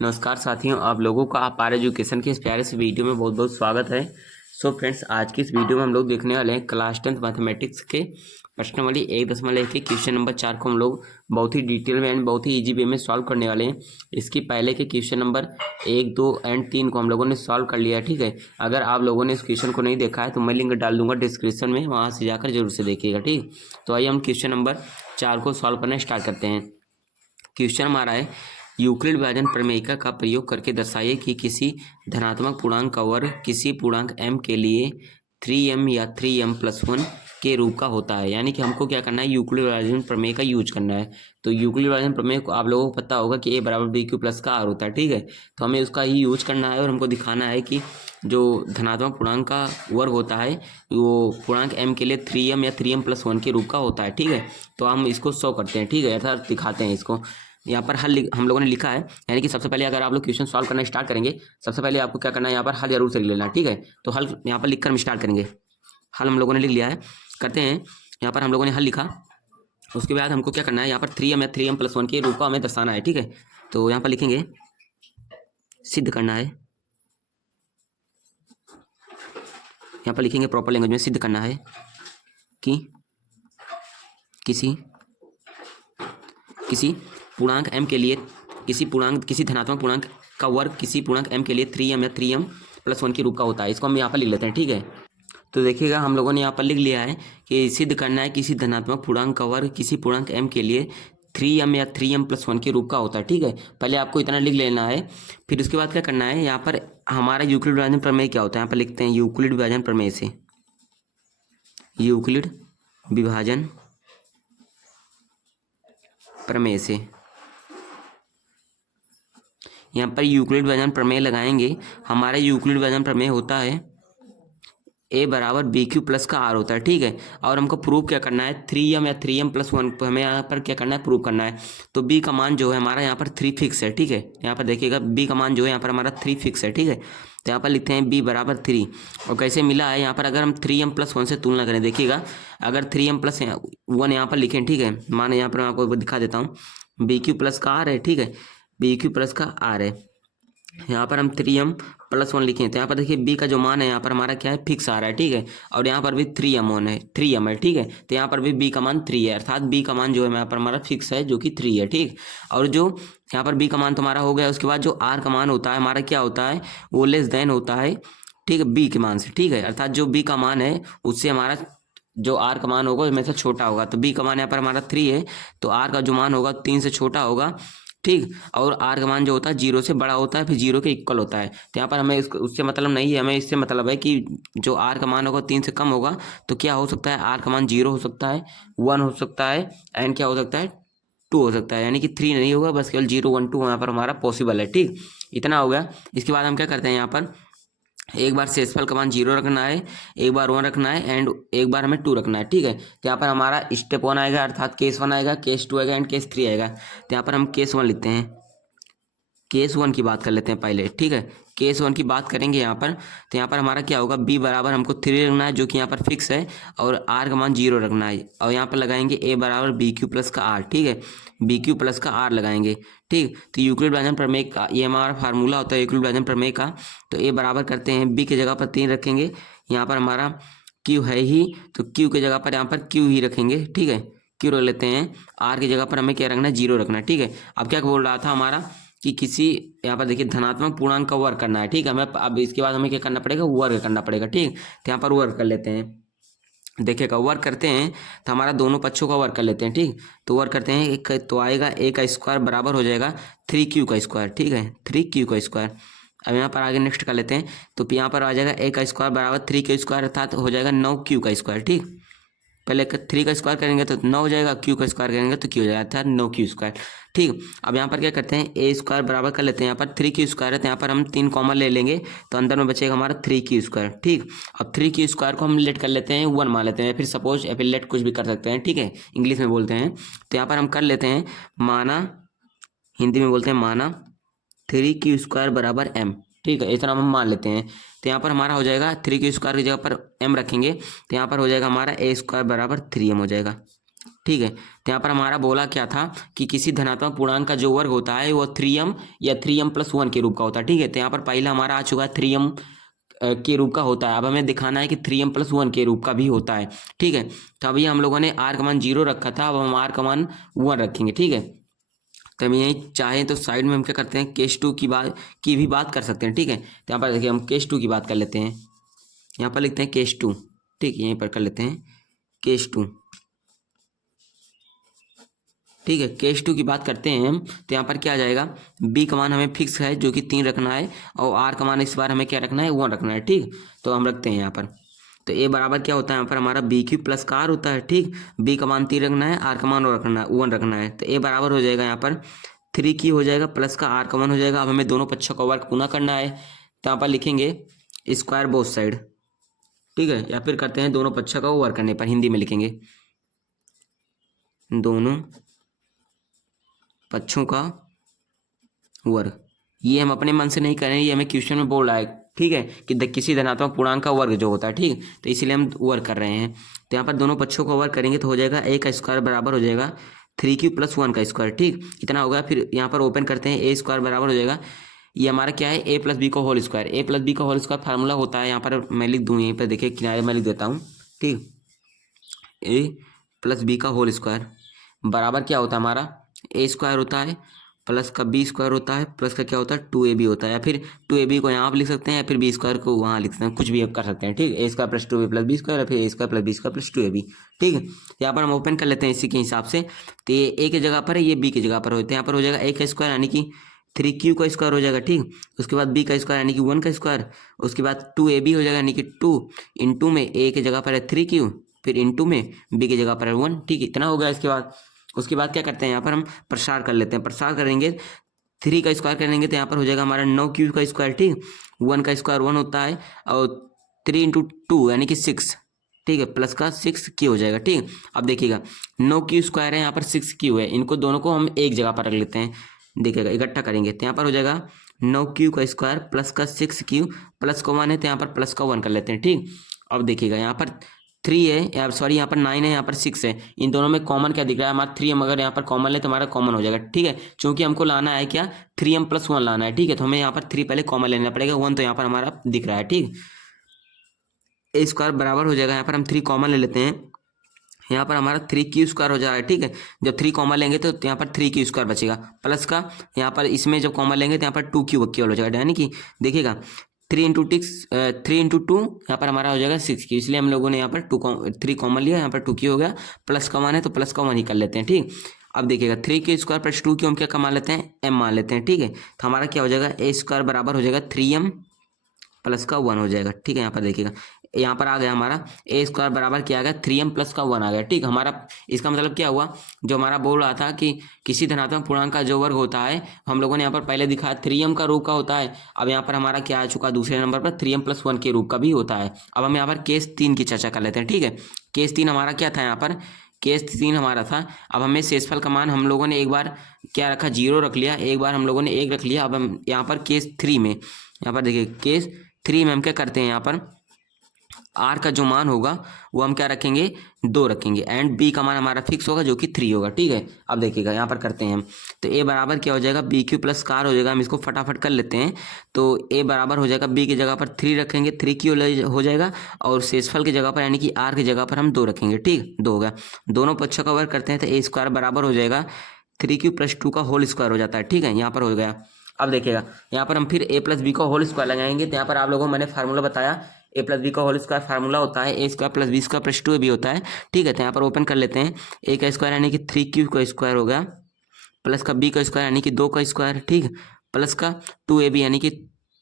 नमस्कार साथियों, आप लोगों का अपार एजुकेशन के इस प्यारे से वीडियो में बहुत बहुत स्वागत है। सो फ्रेंड्स, आज की इस वीडियो में हम लोग देखने वाले हैं क्लास 10th मैथमेटिक्स के प्रश्नावली 1.1 के क्वेश्चन नंबर 4 को हम लोग बहुत ही डिटेल में एंड बहुत ही इजी वे में सॉल्व करने वाले हैं। इसकी पहले के क्वेश्चन नंबर 1, 2 एंड 3 को हम लोगों ने सॉल्व कर लिया है। ठीक है, अगर आप लोगों ने इस क्वेश्चन को नहीं देखा है तो मैं लिंक डाल दूंगा डिस्क्रिप्शन में, वहाँ से जाकर जरूर से देखिएगा। ठीक, तो आइए हम क्वेश्चन नंबर 4 को सॉल्व करना स्टार्ट करते हैं। क्वेश्चन हमारा है, यूक्लिड विभाजन प्रमेय का प्रयोग करके दर्शाइए कि किसी धनात्मक पूर्णांक का वर्ग किसी पूर्णांक m के लिए 3m या 3m+1 के रूप का होता है। यानी कि हमको क्या करना है, यूक्लिड विभाजन प्रमेय का यूज करना है। तो यूक्लिड विभाजन प्रमेय को आप लोगों को पता होगा कि a बराबर bq प्लस का r होता है। ठीक है, तो हमें उसका ही यूज करना है और हमको दिखाना है कि जो धनात्मक पूर्णांक का वर्ग होता है वो पूर्णांक m के लिए 3m या 3m+1 के रूप का होता है। ठीक है, तो हम इसको शो करते हैं। ठीक है, अर्थात दिखाते हैं इसको। यहाँ पर हल हम लोगों ने लिखा है, यानी कि सबसे पहले अगर आप लोग क्वेश्चन सॉल्व करना स्टार्ट करेंगे, सबसे पहले आपको क्या करना है, यहाँ पर हल जरूर से लिख लेना। ठीक है, तो हल यहाँ पर लिखकर हम स्टार्ट करेंगे। हल हम लोगों ने लिख लिया है, करते हैं। यहाँ पर हम लोगों ने हल लिखा, उसके बाद हमको क्या करना है, यहाँ पर 3m या 3m+1 के रूप का हमें दर्शाना है। ठीक है, तो यहाँ पर लिखेंगे सिद्ध करना है। यहाँ पर लिखेंगे प्रॉपर लैंग्वेज में, सिद्ध करना है कि किसी पूर्णांक m के लिए किसी धनात्मक पूर्णांक का वर्ग किसी पूर्णांक m के लिए 3m या 3m+1 के रूप का होता है। इसको हम यहाँ पर लिख लेते हैं। ठीक है, तो देखिएगा हम लोगों ने यहाँ पर लिख लिया है कि सिद्ध करना है किसी धनात्मक पूर्णांक का वर्ग किसी पूर्णांक m के लिए 3m या 3m+1 के रूप का होता है। ठीक है, पहले आपको इतना लिख लेना है, फिर उसके बाद क्या करना है, यहाँ पर हमारा यूक्लिड विभाजन प्रमेय क्या होता है, यहाँ पर लिखते हैं यूक्लिड विभाजन प्रमेय से, यूक्लिड विभाजन प्रमेय से यहाँ पर यूक्लिड विभाजन प्रमेय लगाएंगे। हमारा यूक्लिड विभाजन प्रमेय होता है a बराबर bq प्लस का r होता है। ठीक है, और हमको प्रूव क्या करना है, 3m या 3m+1 हमें यहाँ पर क्या करना है, प्रूव करना है। तो b का मान जो है हमारा यहाँ पर 3 फिक्स है। ठीक है, यहाँ पर देखिएगा b का मान जो है यहाँ पर हमारा 3 फिक्स है। ठीक है, तो यहाँ पर लिखते हैं b बराबर 3। और कैसे मिला है, यहाँ पर अगर हम 3m+1 से तुलना करें, देखिएगा अगर 3m+1 यहाँ पर लिखें, ठीक है, माने यहाँ पर मैं आपको दिखा देता हूँ, bq प्लस का r है। ठीक है, bq प्लस का r है, यहाँ पर हम 3m+1 लिखें, तो यहाँ पर देखिए b का जो मान है यहाँ पर हमारा क्या है, फिक्स आ रहा है। ठीक है, और यहाँ पर भी 3m है, 3m है। ठीक है, तो यहाँ पर भी b का मान 3 है, अर्थात b का मान जो है यहाँ पर हमारा फिक्स है जो कि 3 है। ठीक, और जो यहाँ पर b का मान तुम्हारा हो गया, उसके बाद जो r का मान होता है हमारा क्या होता है, वो लेस देन होता है, ठीक है, b के मान से। ठीक है, अर्थात जो b का मान है उससे हमारा जो r का मान होगा हमेशा छोटा होगा। तो b का मान यहाँ पर हमारा 3 है, तो r का जो मान होगा 3 से छोटा होगा। ठीक, और r का मान जो होता है 0 से बड़ा होता है, फिर 0 के इक्वल होता है। तो यहाँ पर हमें उससे मतलब नहीं है, हमें इससे मतलब है कि जो r का मान होगा 3 से कम होगा, तो क्या हो सकता है, r का मान 0 हो सकता है, 1 हो सकता है, एंड क्या हो सकता है, 2 हो सकता है। यानी कि 3 नहीं होगा, बस केवल 0, 1, 2 यहाँ पर हमारा पॉसिबल है। ठीक, इतना हो गया। इसके बाद हम क्या करते हैं, यहाँ पर एक बार शेषफल का मान 0 रखना है, एक बार 1 रखना है, एंड एक बार हमें 2 रखना है। ठीक है, तो यहाँ पर हमारा स्टेप 1 आएगा, अर्थात केस 1 आएगा, केस 2 आएगा, एंड केस 3 आएगा। तो यहाँ पर हम केस 1 लिखते हैं, केस 1 की बात कर लेते हैं पहले। ठीक है, केस 1 की बात करेंगे यहाँ पर, तो यहाँ पर हमारा क्या होगा, b बराबर हमको 3 रखना है जो कि यहाँ पर फिक्स है, और r का मान 0 रखना है, और यहाँ पर लगाएंगे a बराबर bq प्लस का r। ठीक है, bq प्लस का r लगाएंगे। ठीक, तो यूक्लिड विभाजन प्रमेय का ये हमारा फार्मूला होता है यूक्लिड विभाजन प्रमेय का। तो a बराबर करते हैं, b की जगह पर 3 रखेंगे, यहाँ पर हमारा q है ही, तो q की जगह पर यहाँ पर q ही रखेंगे। ठीक है, q रख लेते हैं, r की जगह पर हमें क्या रखना है, 0 रखना है। ठीक है, अब क्या बोल रहा था हमारा कि किसी, यहाँ पर देखिए धनात्मक पूर्णांक का वर्ग करना है। ठीक है, हमें अब इसके बाद हमें क्या करना पड़ेगा, वर्ग करना पड़ेगा। ठीक, तो यहाँ पर वर्ग कर लेते हैं। देखिएगा वर्ग करते हैं तो हमारा दोनों पक्षों का वर्ग कर लेते हैं। ठीक, तो वर्ग करते हैं, एक तो आएगा a का स्क्वायर बराबर हो जाएगा 3q का स्क्वायर। ठीक है, 3q का स्क्वायर। अब यहाँ पर आगे नेक्स्ट कर लेते हैं, तो यहाँ पर आ जाएगा a का स्क्वायर बराबर 3q स्क्वायर, अर्थात हो जाएगा 9q का स्क्वायर। ठीक, पहले 3 का स्क्वायर करेंगे तो 9 हो जाएगा, q का स्क्वायर करेंगे तो q हो जाएगा, अर्थात 9q स्क्वायर। ठीक, अब यहाँ पर क्या करते हैं, a स्क्वायर बराबर कर लेते हैं, यहाँ पर 3q स्क्वायर है, तो यहाँ पर हम 3 कॉमन ले लेंगे, तो अंदर में बचेगा हमारा 3q स्क्वायर। ठीक, अब 3q स्क्वायर को हम लेट कर लेते हैं 1 मान लेते हैं, फिर सपोज या फिर लेट कुछ भी कर सकते हैं। ठीक है, इंग्लिश में बोलते हैं। तो यहाँ पर हम कर लेते हैं माना, हिंदी में बोलते हैं माना 3q स्क्वायर बराबर m। ठीक है, इतना हम मान लेते हैं। तो यहाँ पर हमारा हो जाएगा 3q स्क्वायर की जगह पर m रखेंगे, तो यहाँ पर हो जाएगा हमारा a स्क्वायर बराबर 3m हो जाएगा। ठीक है। तो यहाँ पर हमारा बोला क्या था कि किसी धनात्मक पूर्णांक का जो वर्ग होता है वो 3m या 3m+1 के रूप का होता है। ठीक है, तो यहाँ पर पहला हमारा आ चुका है 3m के रूप का होता है। अब हमें दिखाना है कि 3m+1 के रूप का भी होता है। ठीक है, तो अभी हम लोगों ने r का मान 0 रखा था, अब हम r का मान 1 रखेंगे। ठीक है, तो हम यहीं चाहें तो साइड में हम क्या करते हैं, केस 2 की भी बात कर सकते हैं। ठीक है, तो यहाँ पर देखिए हम केस 2 की बात कर लेते हैं। यहाँ पर लिखते हैं केस 2। ठीक है, यहीं पर कर लेते हैं केस 2। ठीक है, केस 2 की बात करते हैं हम, तो यहाँ पर क्या आ जाएगा, b का मान हमें फिक्स है जो कि 3 रखना है, और r का मान इस बार हमें क्या रखना है, 1 रखना है। ठीक, तो हम रखते हैं यहाँ पर। तो a बराबर क्या होता है, यहाँ पर हमारा BQ प्लस का r होता है। ठीक, b का मान 3 रखना है, r का मान 1 रखना है। तो a बराबर हो जाएगा यहाँ पर 3Q हो जाएगा प्लस का r का मान हो जाएगा। अब हमें दोनों पक्षों का वर्ग पुनः करना है, तो यहाँ पर लिखेंगे स्क्वायर बोथ साइड। ठीक है, या फिर करते हैं दोनों पक्षों का वर्ग करने पर हिंदी में लिखेंगे दोनों पक्षों का वर्ग। ये हम अपने मन से नहीं कर रहे हैं, ये हमें क्वेश्चन में बोल रहा है। ठीक है, कि किसी धनात्मक पूर्णांक का वर्ग जो होता है। ठीक, तो इसीलिए हम वर्ग कर रहे हैं। तो यहाँ पर दोनों पक्षों का वर्ग करेंगे तो हो जाएगा a का स्क्वायर बराबर हो जाएगा 3Q+1 का स्क्वायर। ठीक, इतना होगा। फिर यहाँ पर ओपन करते हैं, a स्क्वायर बराबर हो जाएगा, ये हमारा क्या है, a+b का होल स्क्वायर। a+b का होल स्क्वायर फार्मूला होता है, यहाँ पर मैं लिख दूँ, यहीं पर देखिए किनारे में लिख देता हूँ। ठीक, a+b का होल स्क्वायर बराबर क्या होता है हमारा, a स्क्वायर होता है प्लस का b स्क्वायर होता है प्लस का क्या होता है 2ab होता है, या फिर 2ab को यहाँ आप लिख सकते हैं या फिर b स्क्वायर को वहाँ लिख सकते हैं, कुछ भी आप कर सकते हैं। ठीक, a square plus 2ab plus b square, या फिर a square plus b square plus 2ab। ठीक है, यहाँ पर हम ओपन कर लेते हैं इसी के हिसाब से। तो ये a की जगह पर है, ये b की जगह पर होते हैं। यहाँ पर हो जाएगा a का स्क्वायर यानी कि 3Q का स्क्वायर हो जाएगा। ठीक, उसके बाद b का स्क्वायर यानी कि 1 का स्क्वायर, उसके बाद 2ab हो जाएगा यानी कि 2 इंटू में a की जगह पर है 3Q, फिर इंटू में b की जगह पर है 1। ठीक, इतना हो गया। उसके बाद क्या करते हैं, यहाँ पर हम प्रसार कर लेते हैं। प्रसार करेंगे 3 का स्क्वायर करेंगे तो यहाँ पर हो जाएगा हमारा 9Q का स्क्वायर। ठीक, 1 का स्क्वायर 1 होता है, और 3 इंटू 2 यानी कि 6। ठीक है, प्लस का 6Q हो जाएगा। ठीक, अब देखिएगा 9Q स्क्वायर है, यहाँ पर 6Q है, इनको दोनों को हम एक जगह पर रख लेते हैं। देखिएगा इकट्ठा करेंगे तो यहाँ पर हो जाएगा 9Q का स्क्वायर प्लस का 6Q, प्लस का 1 है तो यहाँ पर प्लस का 1 कर लेते हैं। ठीक, अब देखिएगा यहाँ पर 3 है, या सॉरी यहाँ पर 9 है, यहाँ पर 6 है, इन दोनों में कॉमन क्या दिख रहा है हमारा 3m। अगर यहाँ पर कॉमन ले तो हमारा कॉमन हो जाएगा। ठीक है, क्योंकि हमको लाना है क्या, 3m+1 लाना है। ठीक है, तो हमें यहाँ पर 3 पहले कॉमन लेना पड़ेगा, 1 तो यहाँ पर हमारा दिख रहा है। ठीक, a स्क्वायर बराबर हो जाएगा, यहाँ पर हम 3 कॉमन ले लेते हैं, यहाँ पर हमारा 3Q स्क्वायर हो जाएगा। ठीक है, जब 3 कॉमन लेंगे तो यहाँ पर 3Q स्क्वायर बचेगा, प्लस का यहाँ पर इसमें जब कॉमन लेंगे तो यहाँ पर 2Q केवल हो जाएगा, यानी कि देखिएगा 3 इंटू 2 यहाँ पर हमारा हो जाएगा 6Q, इसलिए हम लोगों ने यहाँ पर 3 कॉमन लिया, यहाँ पर 2Q हो गया, प्लस का 1 है तो प्लस का 1 ही कर लेते हैं। ठीक, अब देखिएगा 3Q स्क्वायर प्लस 2Q हम क्या मान लेते हैं, m मान लेते हैं। ठीक है, तो हमारा क्या हो जाएगा, a स्क्वायर बराबर हो जाएगा 3m प्लस का 1 हो जाएगा। ठीक है, यहाँ पर देखिएगा यहाँ पर आ गया हमारा a स्क्वायर बराबर क्या आ गया, 3m प्लस का 1 आ गया। ठीक, हमारा इसका मतलब क्या हुआ, जो हमारा बोल रहा था कि किसी धनात्मक पूर्णांक का जो वर्ग होता है, हम लोगों ने यहाँ पर पहले दिखा 3m का रूप का होता है। अब यहाँ पर हमारा क्या आ चुका, दूसरे नंबर पर 3m+1 के रूप का भी होता है। अब हम यहाँ पर केस 3 की चर्चा कर लेते हैं। ठीक है, केस 3 हमारा क्या था, यहाँ पर केस 3 हमारा था। अब हमें शेषफल का मान हम लोगों ने एक बार क्या रखा, 0 रख लिया, एक बार हम लोगों ने 1 रख लिया। अब हम यहाँ पर केस 3 में, यहाँ पर देखिए केस 3 में हम क्या करते हैं, यहाँ पर r का जो मान होगा वो हम क्या रखेंगे, 2 रखेंगे, एंड b का मान हमारा फिक्स होगा जो कि 3 होगा। ठीक है, अब देखिएगा यहाँ पर करते हैं हम, तो a बराबर क्या हो जाएगा, BQ प्लस का r हो जाएगा। हम इसको फटाफट कर लेते हैं। तो a बराबर हो जाएगा, b की जगह पर 3 रखेंगे, 3Q हो जाएगा, और शेषफल की जगह पर यानी कि r की जगह पर हम 2 रखेंगे। ठीक, 2 होगा, दोनों पक्षों का वर्ग करते हैं तो a स्क्वायर बराबर हो जाएगा 3Q प्लस 2 का होल स्क्वायर हो जाता है। ठीक है, यहाँ पर हो गया। अब देखिएगा यहाँ पर हम फिर a+b का होल स्क्वायर लगाएंगे, तो यहाँ पर आप लोगों को मैंने फार्मूला बताया, a+b का होल स्क्वायर फार्मूला होता है a square plus b square plus 2ab होता है। ठीक है, तो यहाँ पर ओपन कर लेते हैं, a का स्क्वायर यानी कि 3Q का स्क्वायर हो गया, प्लस का b का स्क्वायर यानी कि 2 का स्क्वायर। ठीक, प्लस का 2ab यानी कि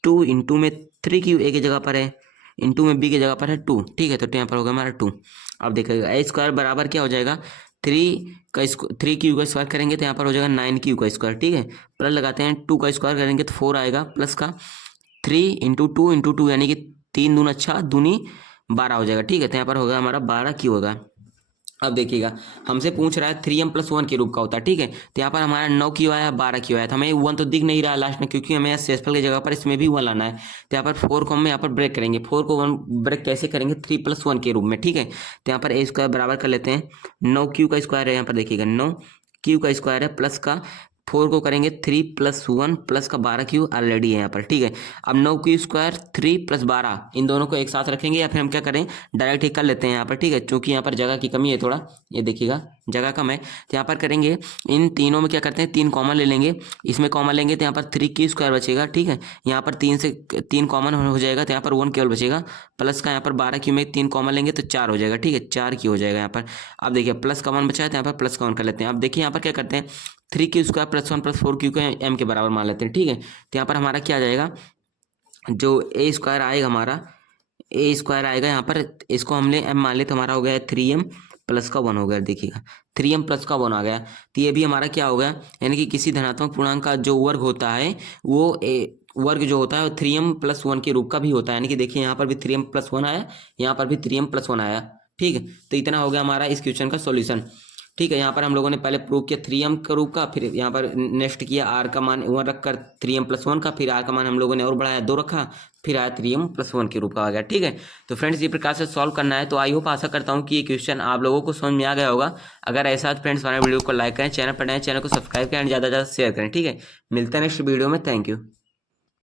2 इंटू में 3Q a की जगह पर है, इंटू में b की जगह पर है 2। ठीक है, तो यहाँ पर होगा हमारा 2। अब देखिएगा a स्क्वायर बराबर क्या हो जाएगा, 3Q का स्क्वायर करेंगे तो यहाँ पर हो जाएगा 9Q का स्क्वायर। ठीक है, प्लस लगाते हैं, 2 का स्क्वायर करेंगे तो 4 आएगा, प्लस का 3 इंटू 2 यानी कि 3 दूना 6 दूनी 12 हो जाएगा। ठीक है, तो यहाँ पर होगा हमारा 12Q होगा। अब देखिएगा हमसे पूछ रहा है 3m+1 के रूप का होता है, ठीक है। तो यहाँ पर हमारा 9 क्यों आया, 12 क्यों आया, तो हमें 1 तो दिख नहीं रहा लास्ट में, क्योंकि हमें शेषफल की जगह पर इसमें भी 1 लाना है। तो यहाँ पर 4 को हम यहाँ पर ब्रेक करेंगे, 4 को 1 ब्रेक कैसे करेंगे, 3+1 के रूप में, ठीक है। तो यहाँ पर ए स्क्वायर बराबर कर लेते हैं 9q का स्क्वायर है, यहाँ पर देखिएगा 9q का स्क्वायर है प्लस का 4 को करेंगे 3+1 प्लस का 12q ऑलरेडी है यहाँ पर, ठीक है। अब 9q² 3+12 इन दोनों को एक साथ रखेंगे, या फिर हम क्या करें डायरेक्ट ही कर लेते हैं यहाँ पर, ठीक है। क्योंकि यहाँ पर जगह की कमी है थोड़ा, ये देखिएगा जगह कम है। तो यहाँ पर करेंगे इन तीनों में क्या करते हैं 3 कॉमन ले लेंगे, इसमें कॉमन लेंगे तो यहाँ पर 3q² बचेगा, ठीक है। यहाँ पर 3 कॉमन हो जाएगा तो यहाँ पर 1 केवल बचेगा, प्लस का यहाँ पर 12q में 3 कॉमन लेंगे तो 4 हो जाएगा, ठीक है। 4q हो जाएगा यहाँ पर। अब देखिए प्लस का 1 बचा है तो यहाँ पर प्लस का 1 कर लेते हैं। अब देखिए यहाँ पर क्या करते हैं 3q² +1 + 4q को m के बराबर मान लेते हैं, ठीक है। तो यहाँ पर हमारा क्या आ जाएगा, जो a स्क्वायर आएगा हमारा, a स्क्वायर आएगा यहाँ पर, इसको हमने m मान लिया तो हमारा हो गया 3m प्लस का 1 हो गया, देखिएगा 3m प्लस का 1 आ गया। तो ये भी हमारा क्या हो गया, यानी कि किसी धनात्मक पूर्णांक का जो वर्ग होता है वो वर्ग जो होता है 3m+1 के रूप का भी होता है, यानी कि देखिए यहाँ पर भी 3m+1 आया, यहाँ पर भी 3m+1 आया, ठीक है। तो इतना हो गया हमारा इस क्वेश्चन का सॉल्यूशन, ठीक है। यहाँ पर हम लोगों ने पहले प्रूव किया 3m का रूप का, फिर यहाँ पर नेक्स्ट किया r का मान 1 रखकर 3m+1 का, फिर r का मान हम लोगों ने और बढ़ाया 2 रखा, फिर आया 3m+1 के रूप का आ गया, ठीक है। तो फ्रेंड्स इस प्रकार से सॉल्व करना है। तो आई होप आशा करता हूँ कि ये क्वेश्चन आप लोगों को समझ में आ गया होगा। अगर ऐसा फ्रेंड्स हमारे वीडियो को लाइक करें, चैनल पर नए चैनल को सब्सक्राइब करें, ज़्यादा से ज़्यादा शेयर करें, ठीक है। मिलते हैं नेक्स्ट वीडियो में, थैंक यू।